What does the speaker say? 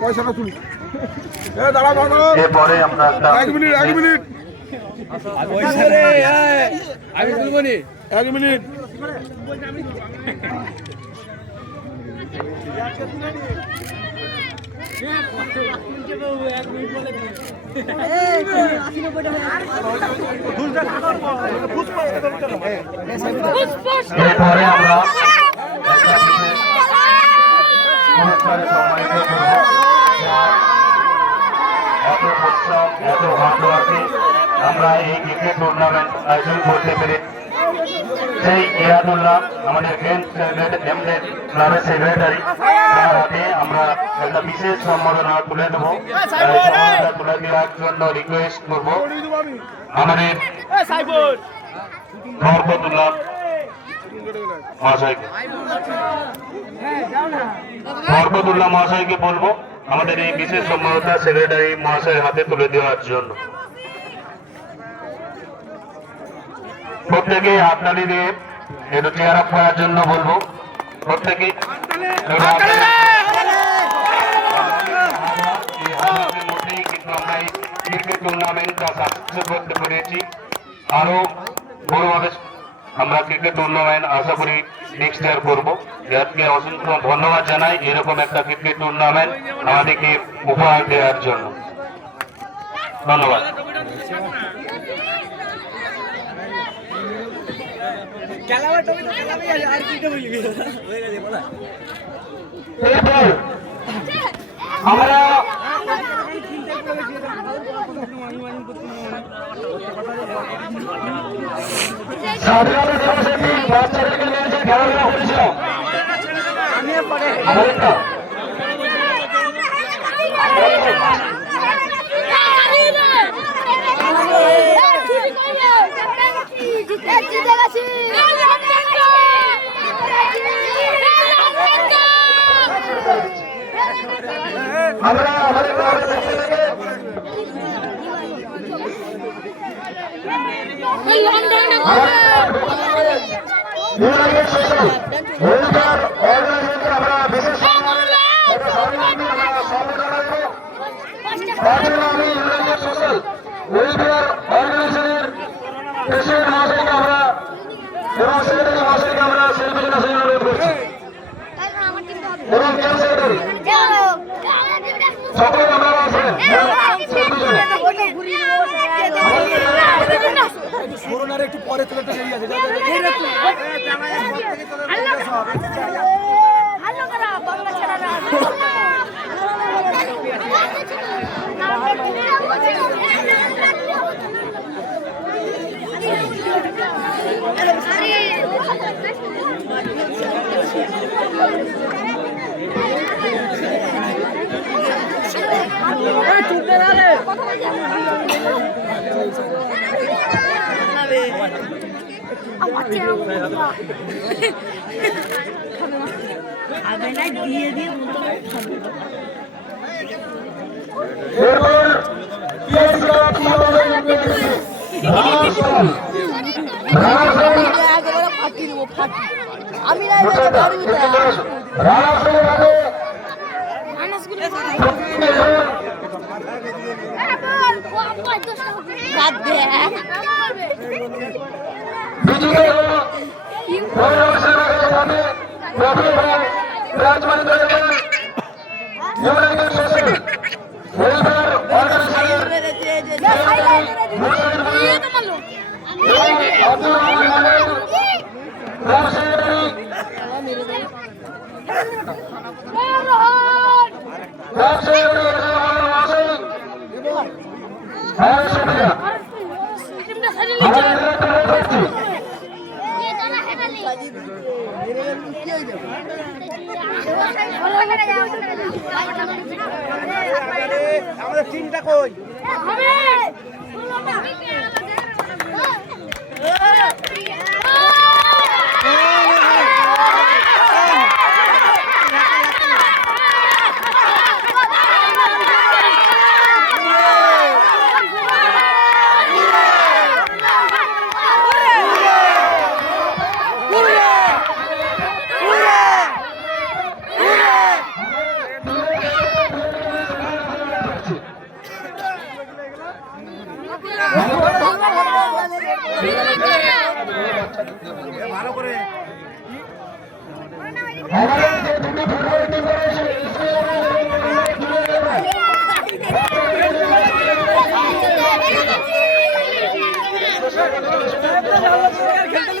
পয়সাটা তুলি এরপরে আমরা এক মিনিট আমি তুলবো নি 1 মিনিট এরপরে আমরা আমরা এই ক্রিকেট টুর্নামেন্ট আয়োজন করতে পেরে সেই ইয়াদুল্লাহ আমাদের ক্লাবের সেক্রেটারি তার হাতে আমরা একটা বিশেষ সম্মাননা তুলে দেবো। তুলে দেওয়ার জন্য রিকোয়েস্ট করবো আমাদের বরকতুল্লাহ মহাশয়কে বলবো আমাদের এই বিশেষ সম্মাননা সেক্রেটারি মহাশয়ের হাতে তুলে দেওয়ার জন্য। প্রত্যেকে হাততালি দিয়ে একটু চেয়ার আপ করার জন্য বলবো। প্রত্যেকে মধ্যেই কিন্তু আমরা এই ক্রিকেট টুর্নামেন্টটা সাকসেস করতে পেরেছি। আরো বড়ভাবে আমরা ক্রিকেট টুর্নামেন্ট আশা করি নেক্সট ইয়ার করবো। যাদেরকে অসংখ্য ধন্যবাদ জানাই এরকম একটা ক্রিকেট টুর্নামেন্ট আমাদেরকে উপহার দেওয়ার জন্য। ধন্যবাদ। আমরা স্বাধীনতা দিবসের দিন বাচ্চাদেরকে নিয়ে যে খেলাধুলা করেছিল আমরা আমাদের করোনার একটু পরে চলে আমাদের টিমটা কই Hurra! আমাদের যে দুটি ফুটবল টিম রয়েছে খেলতে